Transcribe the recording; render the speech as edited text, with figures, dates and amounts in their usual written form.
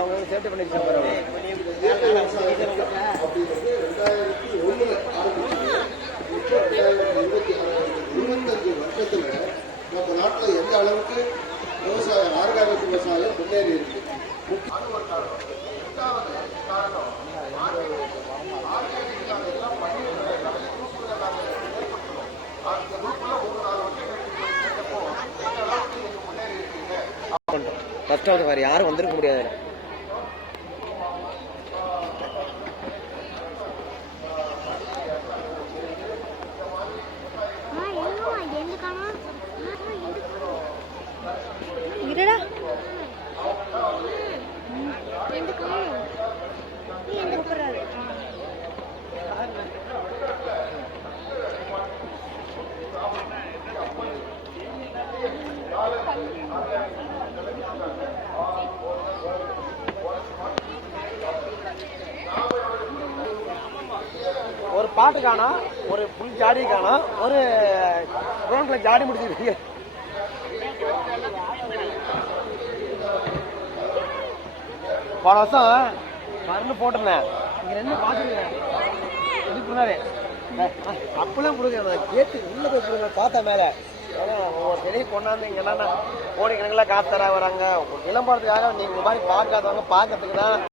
அவங்க சேஃப்டி பண்ணி நம்ம நாட்டில் எந்த அளவுக்கு விவசாயம் ஆர்கானிக் விவசாயம் முன்னேறி இருக்கு. கஷ்டம் வேறு யாரும் வந்திருக்க முடியாது. ஒரு பாட்டு காணும், ஒரு புல் ஜாடி காணும், ஒரு ரோட்ல ஜாடி முடிச்சிருக்கு. போன வருஷம் மருந்து போட்டிருந்தேன். இங்க ரெண்டு பாத்துருக்கேன். அப்பெல்லாம் கொடுக்க கேட்டு உள்ள போய் கொடுங்க பார்த்தா மேல. ஏன்னா ஒவ்வொரு செடியை கொண்டாந்து இங்க என்னன்னா கோடிக்கணக்கில் காசு தர வராங்க. விளம்பரத்துக்காக நீங்க இந்த மாதிரி பார்க்காதவங்க பார்க்கறதுக்கு தான்